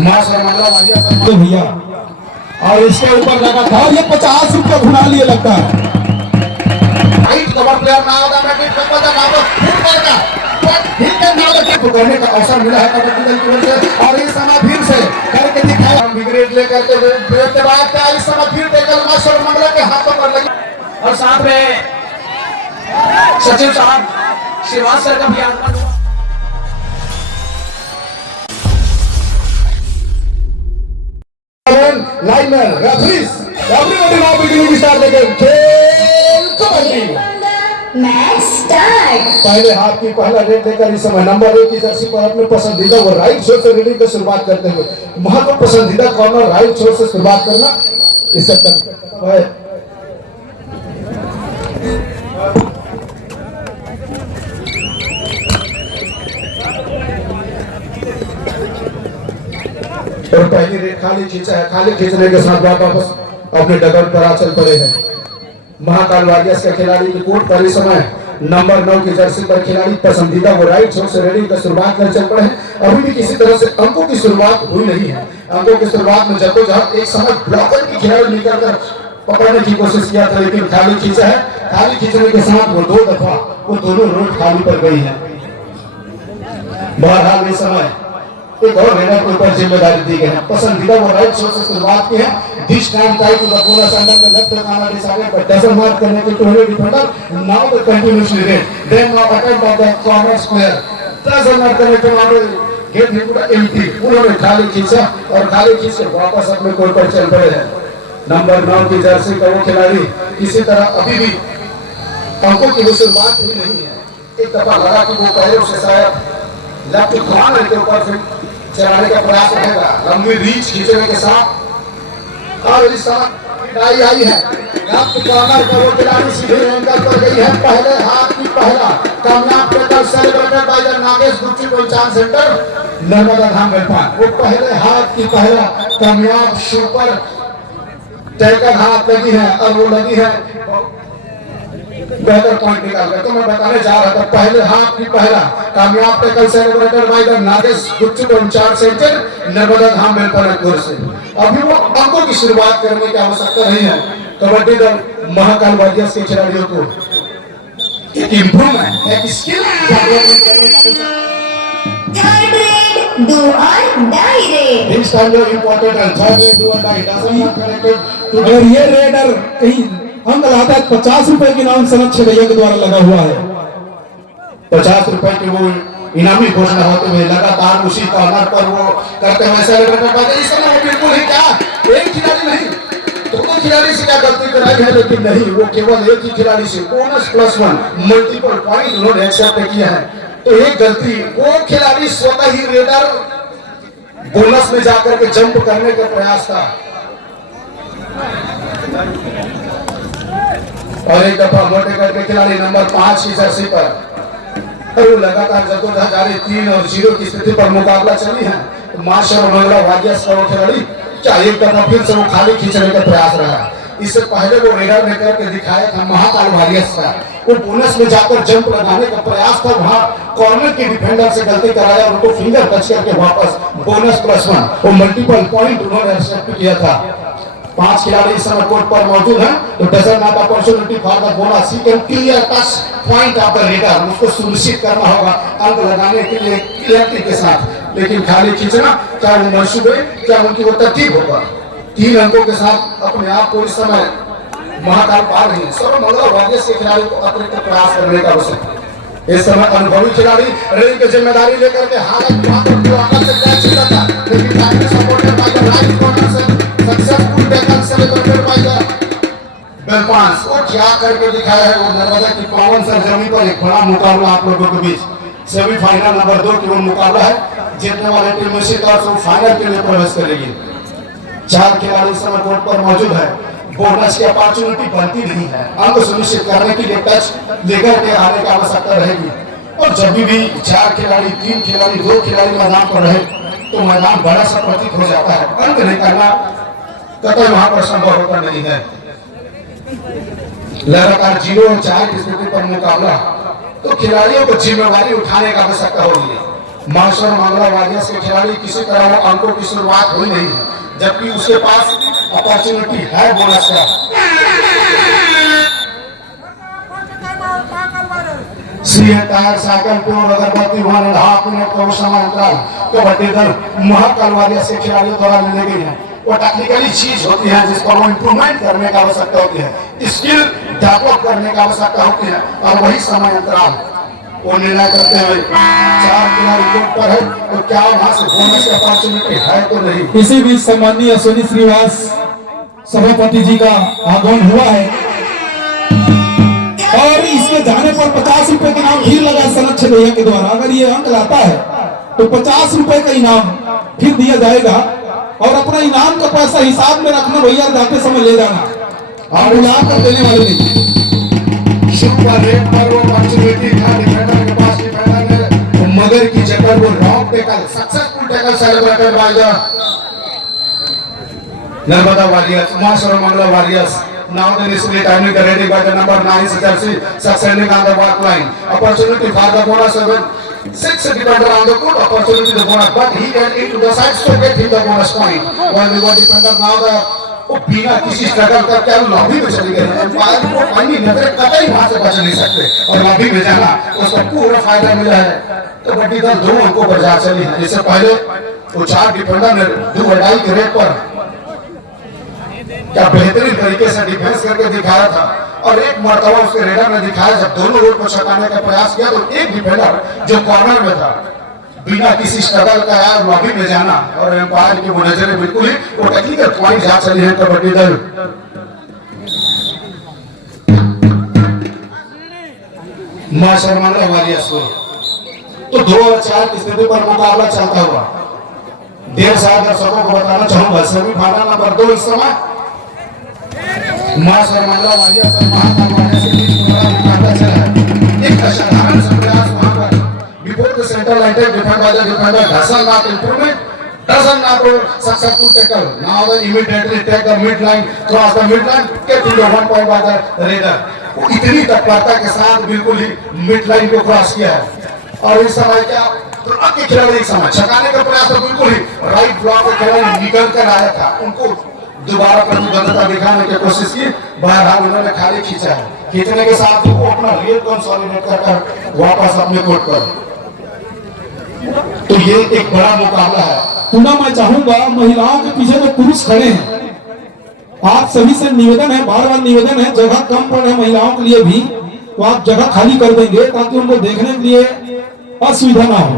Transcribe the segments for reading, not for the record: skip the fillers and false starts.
Master Mangla Walia तो भैया, और इसके ऊपर लगा था ये 50 रुपये भुना लिए लगता है। हाइट कवर प्लेयर ना होगा मैं फिर पता ना तो फिर करता फिर के ना तो करने का अवसर मिला है कबड्डी दल की ओर से। और इस समय फिर से करके दिखाया हम विकेट लेकर के ब्रेक के बाद क्या इस समय फिर टेकल मास्टर मंगला के हाथों पर लगी और साथ में सचिव साहब श्रीवास सर का भी आगमन हुआ। Liner referees everybody now beginning start the game. खेल कबड्डी मैच स्टार्ट। पहले हाथ की पहला रेड लेकर इस समय नंबर 1 की जर्सी पर अपने पसंदीदा वो राइट छोर से रीडिंग की शुरुआत करते हुए महत्व पसंदीदा कॉर्नर राइट छोर से शुरुआत करना इससे है। और पहली रेड खाली खींचा है। खाली खींचने के साथ वापस अपने डगर पर आ चल पड़े हैं महाकाल वारियर्स के खिलाड़ी की कोर्ट पर इस समय नंबर 9 की जर्सी पर खिलाड़ी पसंदीदा वो राइट छोर से रेडिंग की शुरुआत कर चल पड़े हैं। अभी भी किसी तरह से अंकों की शुरुआत हुई नहीं है। अंकों की शुरुआत में जद्दोजहद एक समय ब्लॉकर की खिलाड़ी निकलकर पकड़ने की कोशिश किया था, लेकिन खाली खींचा है। खाली खींचने के साथ वो 2 दफा वो दोनों रोड खाली पर गई है। बहरहाल इस समय एक और रेडर के ऊपर जिम्मेदारी दी गई है। पसंदीदा वो राइट छोर से शुरुआत की है। This time time to the bonus under the left corner decided but doesn't mark करने के to defender now the continuously raid then now attack by the corner square doesn't mark करने के बाद गेट ही पूरा एम्प्टी। उन्होंने खाली खींचा और खाली खींच के वापस अपने कोर्ट पर चल पड़े हैं। नंबर 9 की जर्सी का वो खिलाड़ी किसी तरह अभी भी अंकों की शुरुआत हुई नहीं है। एक दफा लगा कि वो पैरों से शायद लेफ्ट कॉर्नर के ऊपर फिर चलाने का प्रयास रहेगा लंबी रीच खींचने के साथ। और इस समय आई है लेफ्ट कॉर्नर का वो खिलाड़ी सीधे एंगल पर गई है। पहले हाथ की पहला कामयाब tackle celebrated by the Nagesh गुप्ती पंचायत सेंटर नर्मदा धाम बेलपान। वो पहले हाथ की पहला कामयाब सुपर टैकल हाथ लगी है और वो लगी है बेहतर पॉइंट निकाल कर। तो मैं बताने जा रहा था पहले हाथ की पहला कामयाब tackle celebrated by the Nagesh गुप्ती पंचायत सेंटर नर्मदा धाम बेलपान से। अभी वो अंकों की शुरुआत करने की आवश्यकता नहीं है। कबड्डी दल महाकाल वारियर्स के खिलाड़ियों को एक इंप्रूवमेंट एक skill third raid do or die raid. This time your important and third raid do or die doesn't not connected to और ये रेडर कहीं अंक लाता है 50 रुपए की इनाम संरक्षक भैया के द्वारा लगा हुआ है। 50 रुपए की वो इनामी घोषणा होते हुए लगातार उसी कॉर्नर पर वो करते हुए सेलिब्रेट करते हैं। इस समय वो बिल्कुल ही क्या एक खिलाड़ी नहीं दोनों खिलाड़ी से क्या गलती कराई है, लेकिन नहीं वो केवल एक ही खिलाड़ी से बोनस +1 मल्टीपल पॉइंट उन्होंने एक्सेप्ट किया है। तो एक गलती वो खिलाड़ी स्वतः ही रेडर बोनस में जाकर के जंप करने का प्रयास था और एक दफा मोटे करके खिलाड़ी नंबर 5 की जर्सी पर वो लगातार जद्दोजहद जारी 3 और 0 की स्थिति पर मुकाबला चली है। तो मास्टर मंगला वारियर्स का वो खिलाड़ी क्या एक दफा फिर से वो खाली खींचने का प्रयास रहा। इससे पहले वो रेडर ने करके दिखाया था महाकाल वारियर्स का वो बोनस में जाकर जंप लगाने का प्रयास था। वहां कॉर्नर के डिफेंडर से गलती कराया और उनको फिंगर टच करके वापस बोनस +1 वो मल्टीपल पॉइंट उन्होंने एक्सेप्ट किया था। 5 खिलाड़ी इस समय कोर्ट पर मौजूद हैं। तो doesn't not opportunity for the bonus he can clear touch point of the raider. उसको सुनिश्चित करना होगा अंक लगाने के लिए क्लियरिटी के साथ। लेकिन खाली खींचना क्या वो मंसूबे क्या उनकी वो तरकीब होगा। 3 अंकों के साथ अपने आप को इस समय महाकाल पा रही है। सर्व मंगला वारियर्स के खिलाड़ी को अतिरिक्त प्रयास करने का आवश्यक। इस समय अनुभवी खिलाड़ी रेल की जिम्मेदारी लेकर के हालत से कैच छूटा था, लेकिन supported by the right corner से successful tackle celebrated by the Belpan. वो क्या करके दिखाया है वो नर्मदा की पावन सरजमी पर एक बड़ा मुकाबला आप लोगों के बीच। सेमीफाइनल नंबर 2 की वो मुकाबला है। जीतने वाले टीम निश्चित तौर से फाइनल के लिए प्रवेश करेगी। 4 खिलाड़ी इस समय कोर्ट पर मौजूद है। बोनस की अपॉर्चुनिटी बनती नहीं है। अंक सुनिश्चित करने के लिए टच लेकर के आने की आवश्यकता रहेगी। और जब भी 4 खिलाड़ी 3 खिलाड़ी 2 खिलाड़ी मैदान पर रहे तो मैदान बड़ा सा प्रतीत हो जाता है। अंक नहीं करना कतई वहां पर संभव होता नहीं है। लगातार 0 और 4 की स्थिति पर मुकाबला तो खिलाड़ियों को जिम्मेवारी उठाने की आवश्यकता होगी। मास्टर मंगला वारियर्स के खिलाड़ी किसी तरह वो अंकों की शुरुआत हुई नहीं है, जबकि उसके पास अपॉर्चुनिटी है बोनस का। सीए टायर साइकिल प्योर अगरबत्ती 1.5 मिनट का समय अंतराल कबड्डी दल महाकाल वारियर्स के खिलाड़ियों द्वारा लेने गई है। वो टेक्निकली चीज होती है जिसको वो इंप्रूवमेंट करने की आवश्यकता होती है, स्किल डेवलप करने की आवश्यकता होती है, और वही समय अंतराल वो निर्णय करते हुए 4 खिलाड़ी कोर्ट पर है, तो क्या वहां से बोनस की अपॉर्चुनिटी है तो नहीं। इसी बीच सम्मानीय अश्विनी श्रीवास सभापति जी का आगमन हुआ है और इसके जाने पर 50 रुपए का इनाम फिर लगा संरक्षक भैया के द्वारा। अगर ये अंक लाता है तो 50 रुपए का इनाम फिर दिया जाएगा और अपना इनाम का पैसा हिसाब में रखना भैया, जाते समय ले जाना और इनाम कर देने वाले नहीं। सुपर रेट पर वो अपॉर्चुनिटी था डिफेंडर के पास, डिफेंडर ने मगर की जगह वो wrong tackle successful tackle celebrated by the Narmada Warriors, master Mangala Warriors. Now the display timing ready by the number 9 jersey succeeding on the back line. Opportunity for the bonus 6 defender on the court, opportunity the bonus, but he can into the side to get him the bonus point. While we got defender now the वो बिना किसी struggle का क्या lobby में चली गई है, empire को अन्य नजर कतई वहां से बच नहीं सकते और लॉबी में जाना उसका पूरा फायदा मिला है। कबड्डी दल 2 अंकों पर जा चली है। इससे पहले वो 4 डिफेंडर ने 2-2.5 के रेट पर क्या बेहतरीन तरीके से डिफेंस करके दिखाया था और एक मर्तबा उसके रेडर ने दिखाया जब दोनों रोड को छकाने का प्रयास किया तो एक डिफेंडर जो कॉर्नर में था बिना किसी स्ट्रगल का यार लॉबी में जाना और एम्पायर की वो नजरें बिल्कुल ही वो टेक्निकल पॉइंट जा चली है कबड्डी दल। मास्टर मंगला वारियर्स को तो 2 और 4 की स्थिति पर मुकाबला चलता हुआ 1.5 दर्शकों को बताना चाहूंगा सेमीफाइनल नंबर 2 इस समय मास्टर मंगला वारियर्स और महाकाल वारियर्स के बीच मुकाबला चल रहा है। एक असाधारण प्रयास वहां पर before the centre line defend by the defender doesn't not improvement, doesn't not successful tackle. Now the immediately take the mid line, cross the mid line, get to the 1 point by the raider. वो इतनी तत्परता के साथ बिल्कुल ही mid line को cross किया है और इस समय क्या के खिलाड़ी एक समय छकाने का प्रयास तो बिल्कुल ही राइट ब्लॉक के खिलाड़ी निकल कर आया था, उनको दोबारा प्रतिबद्धता दिखाने की कोशिश की, बहरहाल उन्होंने खाली खींचा है, खींचने के साथ ही वो अपना रियल कंसोलिडेट कर वापस अपने कोर्ट पर। तो ये एक बड़ा मुकाबला है। पुनः मैं चाहूंगा महिलाओं के पीछे जो पुरुष खड़े हैं, आप सभी से निवेदन है, बार बार निवेदन है, जगह कम पड़ है महिलाओं के लिए भी, तो आप जगह खाली कर देंगे ताकि उनको देखने के लिए असुविधा ना हो।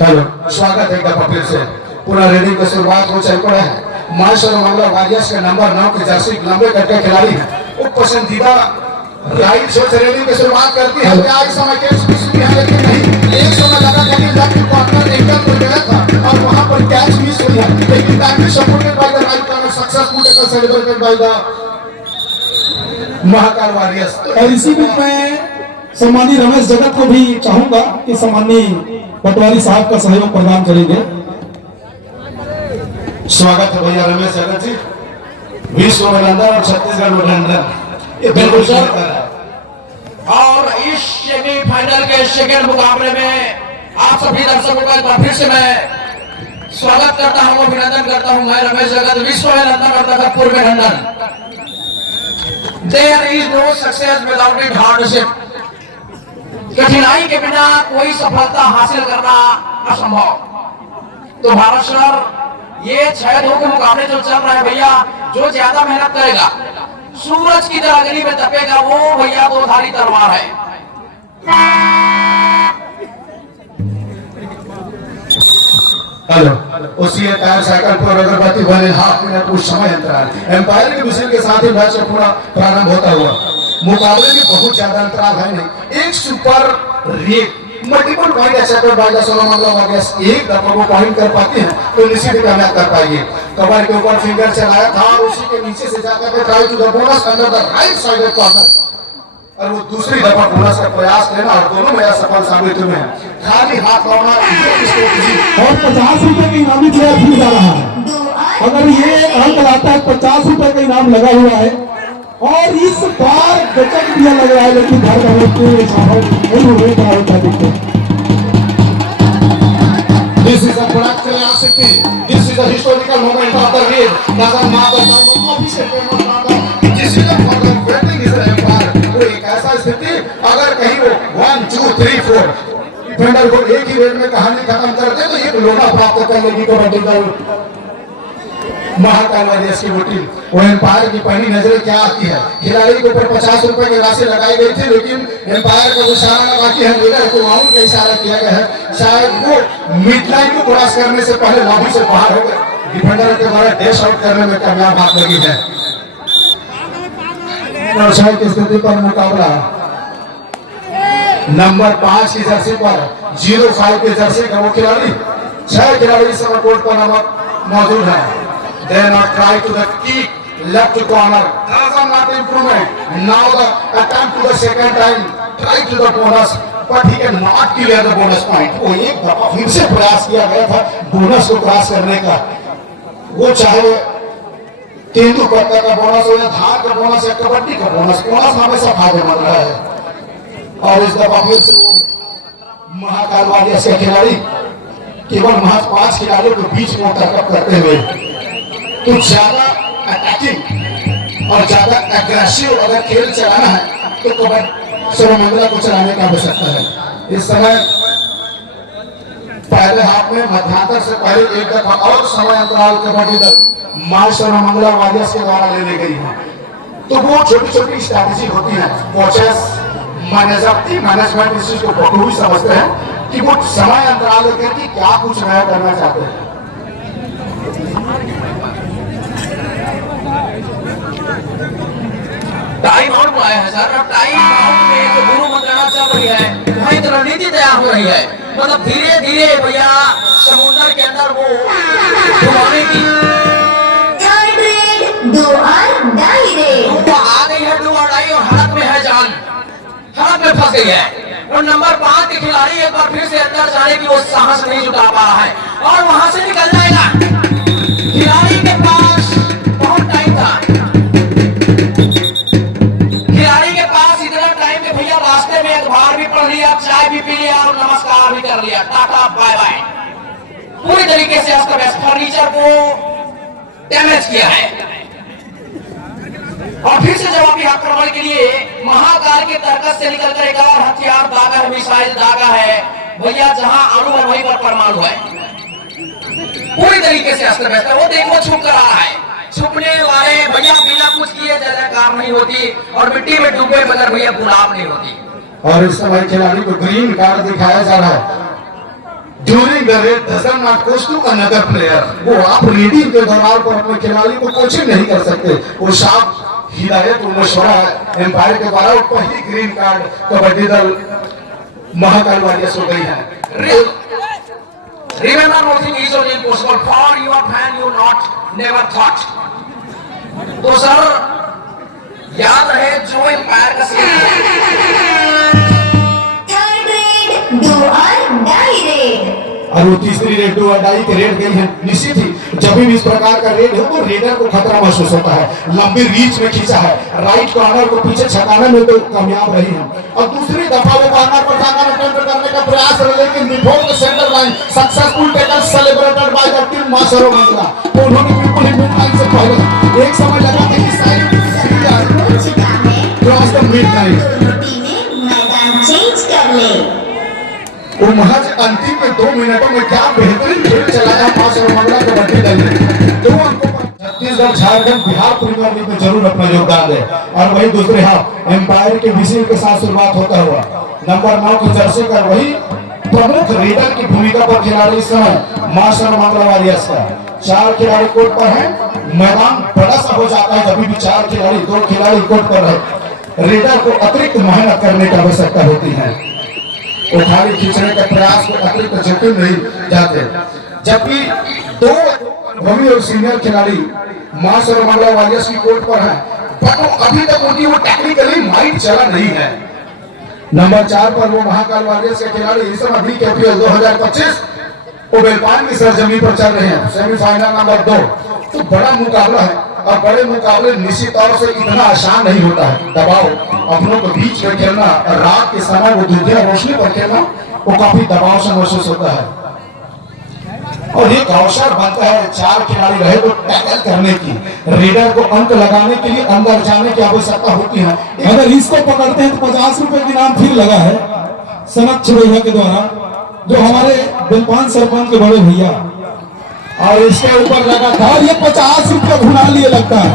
हेलो, स्वागत है एक बार फिर से। पुनः रेडिंग की शुरुआत हो चल पड़ा है। मास्टर मंगला वारियर्स के नंबर 9 की जर्सी लंबे करके खिलाड़ी है, वो पसंदीदा राइट से रेडिंग की शुरुआत करती है। क्या इस समय कैच मिस हुई है, लेकिन नहीं, एक समय लगा था कि लेफ्ट कॉर्नर एंगल पर गया था और वहां पर कैच मिस हुई है, लेकिन timely supported by the right corner, successful tackle celebrated by the Mahakal warriors. और इसी बीच में सम्मानी रमेश जगत को भी चाहूंगा कि सम्मानी पटवारी साहब का सहयोग प्रदान करेंगे। स्वागत है भैया रमेश जगत जी, विश्व में लंदन और छत्तीसगढ़ में लंदन, ये बिल्कुल सर। और इस सेमीफाइनल के सेकंड मुकाबले में आप सभी दर्शकों का एक बार फिर से मैं स्वागत करता हूं, अभिनंदन करता हूं। मैं रमेश जगत, विश्व में लंदन और तखतपुर में London. There is no success without it hardship. कठिनाई के बिना कोई सफलता हासिल करना असंभव। तो भारत सर ये 6-2 के मुकाबले जो चल रहा है भैया, जो ज्यादा मेहनत करेगा, सूरज की तरह गली में तपेगा, वो भैया 2 धारी तलवार है। हेलो, उसी टायर साइकिल पर अगरबत्ती 1.5 मिनट उस समय अंतराल एम्पायर के विषय के साथ ही मैच पूरा प्रारंभ होता हुआ। मुकाबले में बहुत ज्यादा अंतराल है नहीं, एक super raid multiple point accepted by the solo Mangala Warriors, एक दफा वो पॉइंट कर पाते हैं तो निश्चित ही कामयाब कर पाएंगे। कवर के ऊपर फिंगर चलाया था और उसी के नीचे से जाकर के try to the bonus under the right side corner, और वो दूसरी दफा बोनस का प्रयास करना और दोनों में असफल साबित हुए हैं। खाली हाथ लाना और 50 रुपए का इनामी प्लेयर फिर जा रहा है। अगर ये अंक लाता है 50 रुपए का इनाम लगा हुआ है और इस बार गजब दिया लग रहा है, लेकिन घर का व्यक्ति नहीं होता दिक्कत। This is a curiosity. This is a historical moment of the raid. Doesn't matter how official famous matter. This is a for the wedding is the empire. वो एक ऐसा स्थिति अगर कहीं वो 1 2 3 4 डिफेंडर को एक ही रेड में कहानी खत्म कर दे तो एक लोहा प्राप्त कर लेगी कबड्डी दल महाकाल वारियर्स की वो टीम। वो एम्पायर की पहली नजरें क्या आती है, खिलाड़ी के ऊपर 50 रुपए की राशि लगाई गई थी, लेकिन एम्पायर का इशारा बाकी है, लीडर को आउट का इशारा किया गया है। शायद वो मिडलाइन को क्रॉस करने से पहले लॉबी से बाहर हो गए, डिफेंडर के द्वारा डैश आउट करने में कामयाब हाथ लगी है। व्यवसाय की स्थिति पर मुकाबला नंबर 5 की जर्सी पर 05 की जर्सी का वो खिलाड़ी 6 खिलाड़ी इस समय कोर्ट पर मौजूद है। They not try to the kick left to corner. Doesn't not improvement. Now the attempt to the second time try to the bonus, but he cannot clear the bonus point. वो एक दफा फिर से प्रयास किया गया था बोनस को क्रॉस करने का। वो चाहे तेंदुपत्ता का बोनस हो या धार का बोनस या कबड्डी का बोनस हमेशा फायदेमंद रहा है। और इस दफा फिर से वो महाकाल वारियर्स के खिलाड़ी केवल महज 5 खिलाड़ियों के बीच में तर्कब करते हुए तो ज्यादा अटैकिंग और ज्यादा एग्रेसिव अगर खेल चलाना है तो कबड्डी सर्वमंगला को चलाने की आवश्यकता है। इस समय पहले हाफ में मध्यांतर से पहले एक दफा और समय अंतराल कबड्डी दल मां सर्वमंगला वारियर्स के द्वारा ले ली गई है। तो वो छोटी छोटी स्ट्रैटेजी होती है, कोचेस मैनेजमेंट इस चीज को बखूबी समझते हैं कि वो समय अंतराल लेकर कि क्या कुछ नया करना चाहते हैं। टाइम आउट आया है सर। अब टाइम आउट में जो गुरु मंत्रणा चल रही है वही तो रणनीति तैयार हो रही है, मतलब धीरे धीरे भैया समुद्र के अंदर वो डुबाने की third raid do or die red. वो आ गई है, डू और डाई, और हालत में है जान, हालत में फंस गई है। और नंबर 5 के खिलाड़ी एक बार फिर से अंदर जाने की वो साहस नहीं जुटा पा रहा है और वहां से निकल जाएगा। खिलाड़ी के पास बहुत टाइम था, खिलाड़ी के पास इतना टाइम है भैया, रास्ते में अखबार भी पढ़ लिया, चाय भी पी लिया और नमस्कार भी कर लिया, टाटा बाय बाय। पूरी तरीके से अस्त व्यस्त फर्नीचर को डैमेज किया है। और फिर से जवाबी आक्रमण के लिए महाकाल के तर्कस से निकलकर एक और हथियार दागा है, मिसाइल दागा है भैया, जहां अणु है वहीं पर परमाणु है। पूरी तरीके से अस्त व्यस्त है। वो देखो छुप कर आ रहा है, छुपने वाले भैया बिना कुछ किए जयकार नहीं होती और मिट्टी में डूबे बगैर भैया गुलाब नहीं होती। और इस समय खिलाड़ी को ग्रीन कार्ड दिखाया जा रहा है। During the raid doesn't not coach to another player. वो आप रीडिंग के दौरान पर अपने खिलाड़ी को कोचिंग नहीं कर सकते, वो साफ हिदायत और मशवरा है एम्पायर के द्वारा। पहली ग्रीन कार्ड कबड्डी दल महाकाल वारियर्स हो गई है। Remember, nothing is impossible for your fan. You not never thought. तो सर याद रहे जो एम्पायर का third raid do or die red. और वो तीसरी रेड डू और डाई की रेड गई है। निश्चित ही जब भी इस प्रकार का रेड हो तो रेडर को खतरा महसूस होता है। लंबी रीच में खींचा है, राइट कॉर्नर को पीछे छकाने में तो कामयाब रही है और दूसरी दफा वो कॉर्नर पर जाकर अटेम्प्ट करने का प्रयास है, लेकिन before the centre line successful tackle celebrated by the team मां सर्वमंगला। तो उन्होंने बिल्कुल ही मिड लाइन से पहले एक समय लगा था कि side cross the mid line, टीमें मैदान चेंज कर ले। वो महज अंतिम के 2 मिनटों में क्या बेहतरीन खेल चलाया मां सर्वमंगला कबड्डी दल ने। 2 अंकों पर छत्तीसगढ़ झारखंड बिहार प्रीमियर लीग में जरूर अपना योगदान दे। और वही दूसरे हाफ एम्पायर के विजय के साथ शुरुआत होता हुआ नंबर 9 की जर्सी का वही प्रमुख रीडर की भूमिका पर खिलाड़ी इस समय मां सर्वमंगला वारियर्स का 4 खिलाड़ी कोर्ट पर है। मैदान बड़ा सा हो जाता है जब भी 4 खिलाड़ी 2 खिलाड़ी कोर्ट पर है। रीडर को अतिरिक्त मेहनत करने की आवश्यकता होती है, उठाने खींचने के प्रयास को अतिरिक्त जटिल नहीं जाते। जबकि 2 अनुभवी और सीनियर खिलाड़ी मां सर्वमंगला वारियर्स की कोर्ट पर है, पर अभी तक उनकी वो टेक्निकली माइंड चला नहीं है। नंबर 4 पर वो महाकाल वारियर्स के खिलाड़ी इस समय भी KPL 2025 ओबेलपान की सरजमी पर चल रहे हैं। सेमीफाइनल नंबर 2 तो बड़ा मुकाबला है। और बड़े मुकाबले निश्चित तौर से इतना आसान नहीं होता है। दबाव अपनों के बीच में खेलना, रात के समय वो दुधिया रोशनी पर खेलना, वो काफी दबाव से महसूस होता है। और एक अवसर बनता है 4 खिलाड़ी रहे तो टैकल करने की, रेडर को अंक लगाने के लिए अंदर जाने की आवश्यकता होती है। अगर इसको पकड़ते हैं तो 50 रुपए की इनाम फिर लगा है सनत छिड़ैया के द्वारा, जो हमारे दिलपान सरपंच के बड़े भैया, और इसके ऊपर लगा था और ये 50 रुपए घुना लिए लगता है।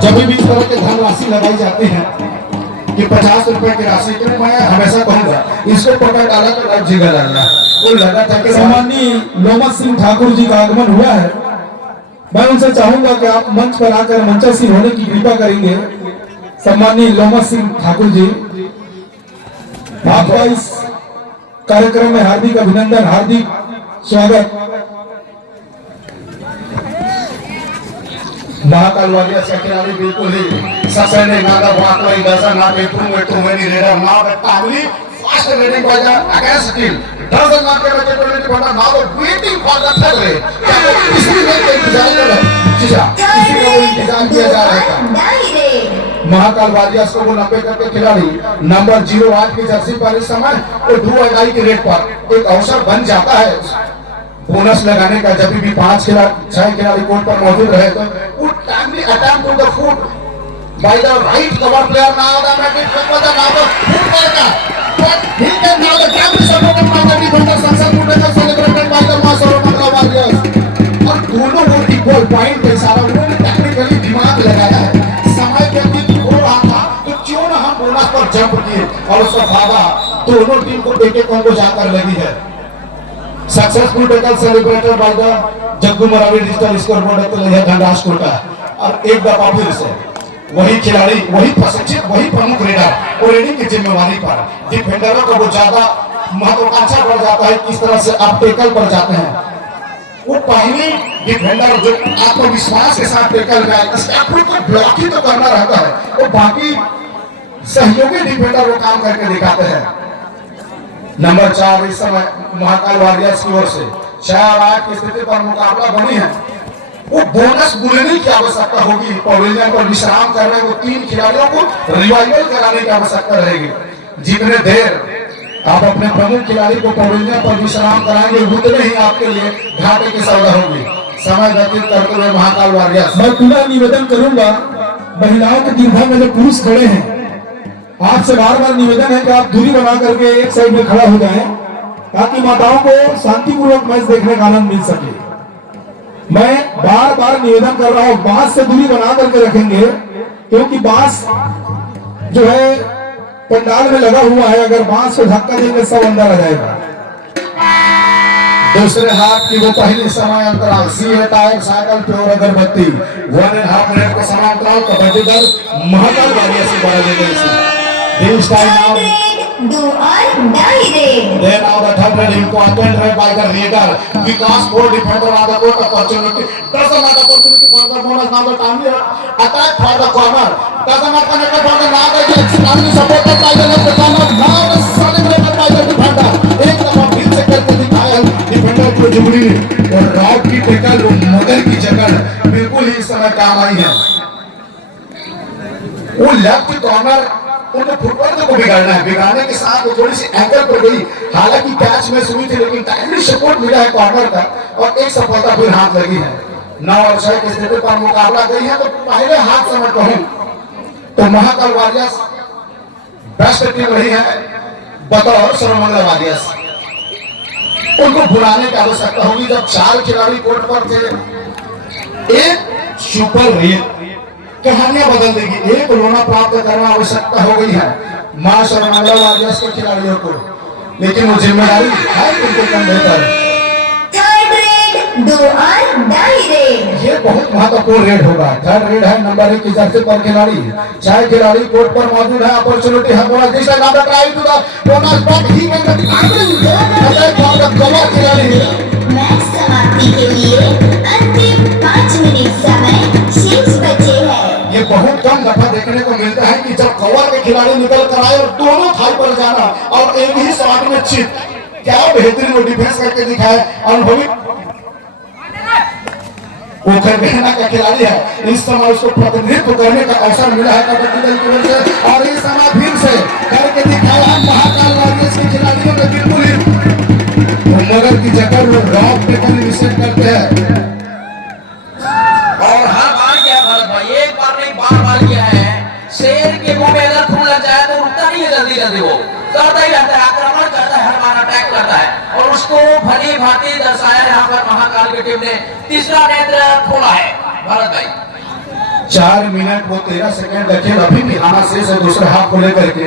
जब भी इस तरह के धनराशि लगाई जाती है कि 50 रुपए की राशि, तो मैं हमेशा कहूंगा इसको पकड़ डाला तो अब जिगर डालना। वो लगा था कि सम्माननीय लोमत सिंह ठाकुर जी का आगमन हुआ है। मैं उनसे चाहूंगा कि आप मंच पर आकर मंचासीन होने की कृपा करेंगे। सम्माननीय लोमत सिंह ठाकुर जी, आपका इस कार्यक्रम में हार्दिक अभिनंदन, हार्दिक स्वागत। महाकाल वालिया से खिलाड़ी बिल्कुल ही ससने नादा बात नहीं दसा ना पे तुम नहीं रेडर ना टाइमली फास्ट रेडिंग को जा अगेंस्ट स्किल डजन ना के बच्चे टोले की बड़ा now waiting for the third रे किसी ने इंतजार कर रहा है, किसी का वो इंतजार किया जा रहा है। महाकाल वालिया को वो 90 करके खिलाड़ी नंबर 08 की जर्सी पर इस समय वो ध्रुव अडाई के रेट पर एक अवसर बन जाता है बोनस लगाने का। जब भी 6 खिलाड़ी कोर्ट पर मौजूद रहे तो वो timely attempt to the foot by the right cover player now the match for the now foot का but he can now the camp is supported by the defender successful to celebrated by the master of Mangal Warriors। और दोनों वो equal point पे सारा उन्होंने technically दिमाग लगाया है। समय व्यतीत हो रहा था तो क्यों ना हम बोनस पर जंप किए और उसका फायदा दोनों टीम को एक अंक जाकर लगी है। Successful tackle celebrated by the Jaggu Maravi digital scoreboard तो यह धनराज कोटा। और एक दफा फिर से वही खिलाड़ी, वही प्रशिक्षित, वही प्रमुख रेडर और रेडिंग की जिम्मेवारी पर डिफेंडरों को वो ज्यादा महत्वाकांक्षा बढ़ जाता है किस तरह से आप टैकल पर जाते हैं। वो पहले डिफेंडर जो आत्मविश्वास के साथ टैकल में स्टेप को ब्लॉक ही तो करना रहता है, वो बाकी सहयोगी डिफेंडर वो काम करके दिखाते हैं। नंबर 4 इस समय महाकाल वारियर्स की ओर से 4-8 की स्थिति पर मुकाबला बनी है। वो बोनस बुलने की आवश्यकता होगी। पवेलियन पर विश्राम करने को 3 खिलाड़ियों को रिवाइवल कराने की आवश्यकता रहेगी। जितने देर आप अपने प्रमुख खिलाड़ी को पवेलियन पर विश्राम कराएंगे उतने ही आपके लिए घाटे की सौदा होगी। समय व्यतीत करते हुए महाकाल वारियर्स, मैं पुनः निवेदन करूंगा, महिलाओं के दीर्घा में जो पुरुष खड़े हैं, आपसे बार-बार निवेदन है कि आप दूरी बना करके एक साइड में खड़ा हो जाएं ताकि माताओं को शांतिपूर्वक मैच देखने का आनंद मिल सके। मैं बार-बार निवेदन कर रहा हूं, बांस से दूरी बना करके रखेंगे क्योंकि बांस जो है पंडाल में लगा हुआ है, अगर बांस को धक्का देंगे सब अंदर आ जाएगा। दूसरे हाथ की वो पहली समय अंतराल सी है टायर साइकिल प्योर अगरबत्ती 1.5 मिनट का समय अंतराल कबड्डी दल महाकाल वारियर्स से बढ़ा देंगे इसे। This time now, Do or die raid. then now the third red important red by the raider because four defender are the good opportunity doesn't matter opportunity for the bonus now the time attack for the corner doesn't matter connected for the now the extremely supported by the left corner now the celebrated by the defender एक दफा फिर से करके दिखाया defender को jubilee और rock की tackle मगर की जगह बिल्कुल ही इस समय काम आई है। वो लेफ्ट कॉर्नर उनको फुटबॉल को बिगाड़ना है, बिगाड़ने के साथ वो थोड़ी सी एंगल पर गई, हालांकि कैच में हुई थी लेकिन टाइमली सपोर्ट मिला है कॉर्नर का और एक सफलता फिर हाथ लगी है। 9 और 6 की स्थिति पर मुकाबला गई है तो पहले हाथ से मैं कहूं तो महाकाल वारियर्स बेस्ट टीम रही है बतौर सर्वमंगल वारियर्स। उनको बुलाने की आवश्यकता होगी जब 4 खिलाड़ी कोर्ट पर थे। एक सुपर रेड कहानियां बदल देगी, एक रोना प्राप्त करना आवश्यकता हो गई है मां सर्वमंगल वारियर्स के खिलाड़ियों को, लेकिन वो जिम्मेदारी है उनके कंधे पर। Third raid. Do or die raid. ये बहुत महत्वपूर्ण रेड होगा। थर्ड रेड है नंबर 1 की जर्सी पर खिलाड़ी 4 खिलाड़ी कोर्ट पर मौजूद है। अपॉर्चुनिटी है bonus this time number try to the bonus but he can attack for the cover खिलाड़ी। मैच समाप्ति के लिए अंतिम 5 मिनट समय शेष बचे हैं। ये बहुत कम दफा देखने को मिलता है कि जब कवर के खिलाड़ी निकल कर आए और दोनों थाई पर जाना और एक ही शॉट में चित, क्या बेहतरीन वो डिफेंस करके दिखाए। अनुभवी पोखर गहना का खिलाड़ी है। इस समय उसको प्रतिनिधित्व करने का अवसर मिला है कबड्डी दल की वजह से, और इस समय फिर से करके दिखाया महाकाल वॉरियर्स के खिलाड़ियों ने बिल्कुल ही मगर की जगह वो रॉक टेकन निषेध करते हैं। और हर बार क्या भारत भाई, एक बार नहीं बार बार किया है। शेर के मुंह में अगर खून लग जाए तो रुकता नहीं है जल्दी जल्दी, वो करता ही रहता है, आक्रमण करता है, हर बार अटैक करता है। और उसको भली भांति दर्शाया यहाँ पर महाकाल की टीम ने। तीसरा नेत्र खोला है भारत भाई। 4 मिनट वो 13 सेकंड खेल अभी भी हाना शेष है दूसरे हाथ को लेकर के।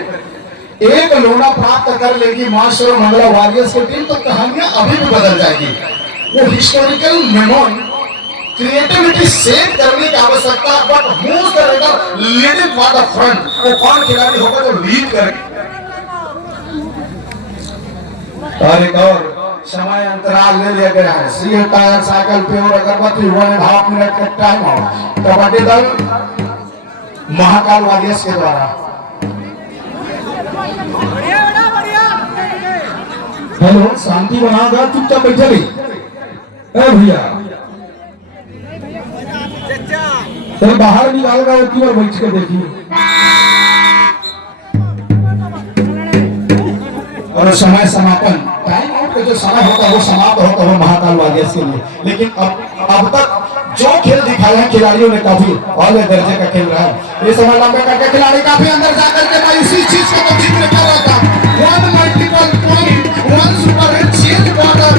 एक लोना प्राप्त कर लेगी मास्टर मंगला वॉरियर्स की टीम तो कहानियां अभी भी बदल जाएगी। वो हिस्टोरिकल मेमोरी क्रिएटिविटी सेट करने की आवश्यकता, but most raider leading for the front. वो कौन खिलाड़ी होगा जो लीड करेगा। और एक और समय अंतराल ले लिया गया है। सीए टायर साइकिल प्योर अगरबत्ती 1.5 मिनट का टाइम हो कबड्डी दल महाकाल वॉरियर्स के द्वारा। हेलो, शांति बनाकर चुपचाप बैठे रही। भैया तो बाहर निकाल रहा की और बैठ के देखिए। और समय समापन, टाइम आउट का जो समय होता है वो समाप्त होता है महाकाल वॉरियर्स के लिए। लेकिन अब तक जो खेल दिखाए हैं खिलाड़ियों ने काफी औले दर्जे का खेल रहा है। इस समय लंबे करके खिलाड़ी काफी अंदर जाकर के मैं इसी चीज का तो जिक्र कर रहा था। 1 multiple point 1 super hit change border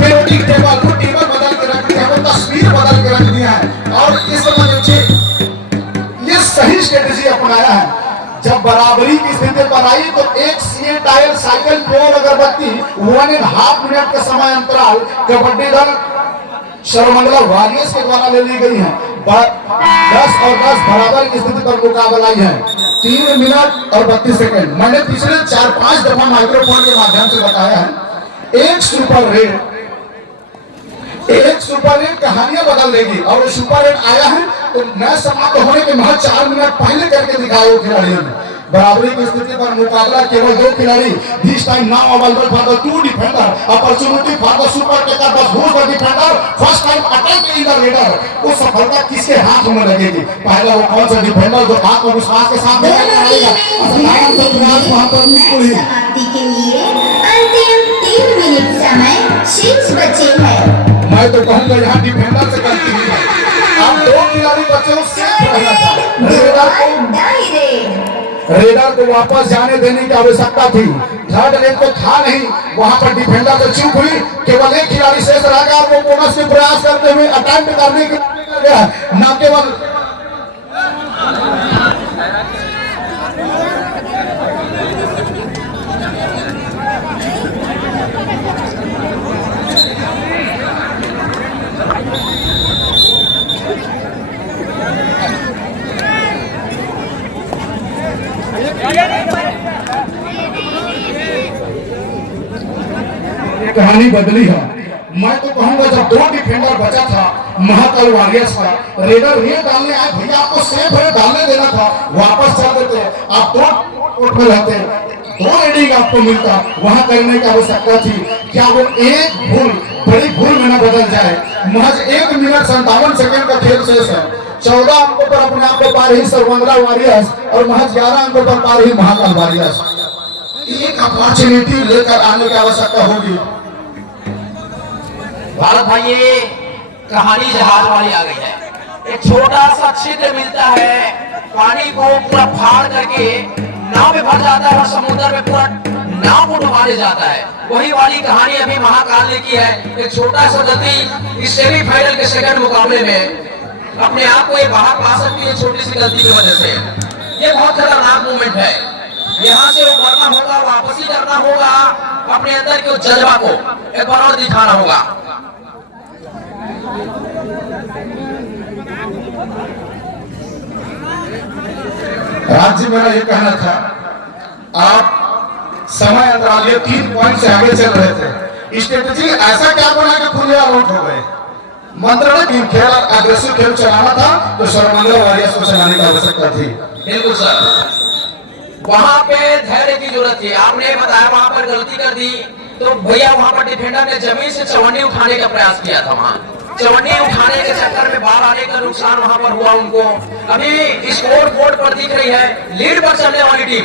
periodic table को टेबल बदल के रख दिया है, तस्वीर बदल के रख दिया है। और इस समय ये सही स्ट्रेटेजी अपनाया है। जब बराबरी की स्थिति पर आई तो एक सीए टायर साइकिल प्योर अगरबत्ती 1.5 मिनट का समय अंतराल कबड्डी दल सर्वमंगला वॉरियर्स के द्वारा ले ली गई है। 10 और 10 बराबर की स्थिति पर मुकाबला है। 3 मिनट और 32 सेकंड। मैंने पिछले 4-5 दफा माइक्रोफोन के माध्यम से बताया है, एक सुपर हिट कहानियां बदल देगी। और वो सुपर हिट आया है तो मैच समाप्त होने के महज 4 मिनट पहले करके दिखाया वो खिलाड़ियों ने। बराबरी की स्थिति पर मुकाबला केवल 2 खिलाड़ी। This time now available for the 2 defender. Opportunity for the super टेकर बस who the defender first time attack in the raider. वो सफलता किसके हाथ में लगेगी? पहला वो कौन सा डिफेंडर जो आत्मविश्वास के साथ समाप्ति के लिए अंतिम 3 मिनट समय शेष बचे हैं। मैं तो कहूँगा यहाँ डिफेंडर से गलती हुई है। आप 2 खिलाड़ी बचे रेडर को वापस जाने देने की आवश्यकता थी। थर्ड लेग तो था नहीं, वहां पर डिफेंडर से चूक हुई। केवल एक खिलाड़ी शेष रह गया, वो बोनस के प्रयास करते हुए अटेम्प्ट करने के न केवल कहानी बदली है। मैं तो कहूंगा जब 2 डिफेंडर बचा था महाकाल वॉरियर्स का, रेडर ये डालने आए, भैया आपको सेफ है डालने देना था, वापस चल देते। आप 2 कोर्ट में रहते, 2 रेडिंग आपको मिलता, वहां करने की आवश्यकता थी। क्या वो एक भूल बड़ी भूल में न बदल जाए? महज 1 मिनट 57 सेकंड का खेल शेष है। 14 अंकों पर अपने आप को पा रही सर्वमंगला वॉरियर्स और महज 11 अंकों पर पा रही महाकाल वॉरियर्स। एक अपॉर्चुनिटी लेकर आने की आवश्यकता होगी। भारत भाई, ये कहानी जहाज वाली आ गई है। एक छोटा सा छिद्र मिलता है, पानी को पूरा फाड़ करके नाव में भर जाता है और समुद्र में पूरा नाव को डुबाने जाता है। वही वाली कहानी अभी महाकाल ने की है। एक छोटा सा गलती इस सेमीफाइनल के सेकंड मुकाबले में अपने आप को ये बाहर ला सकती है, छोटी सी गलती की वजह से। ये बहुत खतरनाक मूवमेंट है। यहाँ से उभरना होगा, वापसी करना होगा, अपने अंदर के जज्बा को एक बार और दिखाना होगा। राज्य मेरा ये कहना था, आप समय अंतराल 3 पॉइंट से आगे चल रहे थे। स्ट्रेटेजी ऐसा क्या बना कि खुले आउट हो गए? मंत्रणा टीम खेल अग्रेसिव खेल चलाना था तो सर्वमंगला वॉरियर्स को चलाने की आवश्यकता थी। बिल्कुल सर, वहां पे धैर्य की जरूरत थी। आपने बताया वहां पर गलती कर दी तो भैया वहां पर डिफेंडर ने जमीन से चवन्नी उठाने का प्रयास किया था। वहां चवन्नी उठाने के चक्कर में बाहर आने का नुकसान वहां पर हुआ उनको। अभी स्कोर बोर्ड पर दिख रही है लीड पर चलने वाली टीम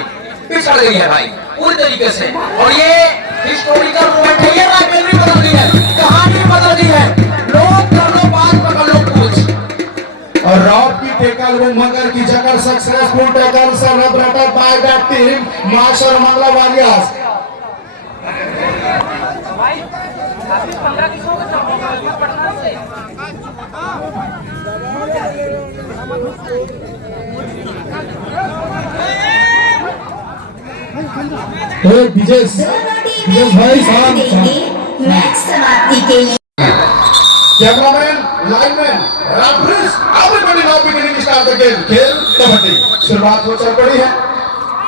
पिछड़ गई है भाई पूरी तरीके से। और ये हिस्टोरिकल मोमेंट है, ये राइवलरी बदल गई है, कहानी बदल गई है। लोग कर लो बात, पकड़ लो पूछ। और रॉब की टैकल वो मगर की जगह successful tackle celebrated by the team marshal Mangala warriors. Vijay दोनों विजय भाई साहब टीमें मैच समाप्ति के लिए cameraman, lineman, referees, everybody now beginning start the game. खेल कबड्डी शुरुआत हो चल पड़ी है।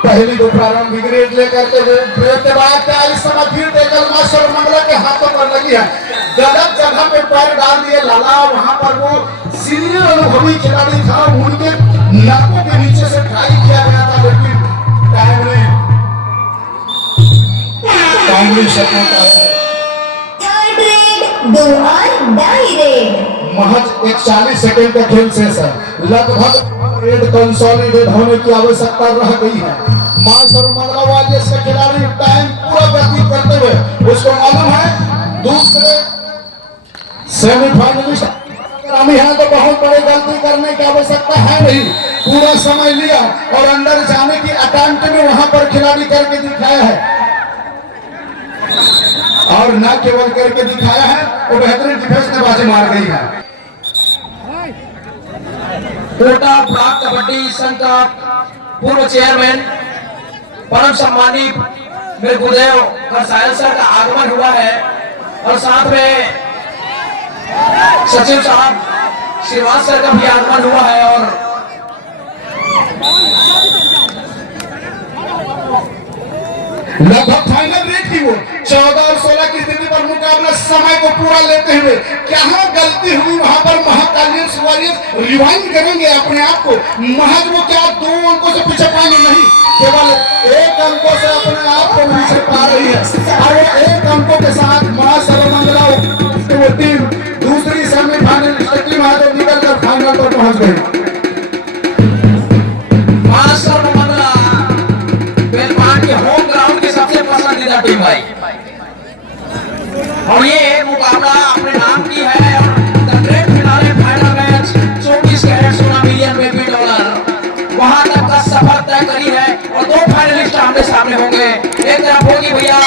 पहली दो प्रारंभिक रेड लेकर के ब्रेक के बाद क्या इस समय फिर टेकल मास्टर मंगला के हाथों पर लगी है। गलत जगह पे पैर डाल दिए लाला, वहां पर वो सीनियर अनुभवी खिलाड़ी था, उनके नाकों के नीचे से ट्राई किया गया था लेकिन टाइमली शॉट आया। थर्ड रेड दो और डाई रेड महज 41 सेकंड का खेल शेष है। लगभग रेड कंसोलिडेट होने की आवश्यकता रह गई है। मार्शल मंगला वॉरियर्स के खिलाड़ी टाइम पूरा व्यतीत करते हुए उसको मालूम है दूसरे सेमीफाइनलिस्ट हम यहाँ तो बहुत बड़ी गलती करने की आवश्यकता है नहीं। पूरा समय लिया और अंदर जाने की अटेम्प्ट में वहां पर खिलाड़ी करके दिखाया है और न केवल करके दिखाया है, वो बेहतरीन डिफेंस में बाजी मार गई है। कोटा ब्लॉक कबड्डी संघ का पूर्व चेयरमैन परम सम्मानित मेरे गुरुदेव घरसायल सर का आगमन हुआ है और साथ में सचिव साहब श्रीवास सर का भी आगमन हुआ है। और लगभग फाइनल रेट थी वो 14 और 16 की स्थिति पर मुकाबला समय को पूरा लेते हुए क्या गलती हुई वहां पर महाकालियन वॉरियर्स रिवाइंड करेंगे अपने आप को। महज वो क्या 2 अंकों से पीछे पाएंगे नहीं, केवल 1 अंकों से अपने आप को पीछे पा रही है और 1 अंकों के साथ मार्शल मंगला वो टीम दूसरी सेमीफाइनल टीम है जो निकल कर फाइनल पर पहुंच गई। मार्शल मंगला बेलपान के होम ग्राउंड की सबसे पसंदीदा टीम भाई और ये मुकाबला अपने नाम की है। और the great finale final match 24 carat $16 million वहां तक का सफर तय करी है और 2 फाइनलिस्ट आमने सामने होंगे। एक तरफ होगी भैया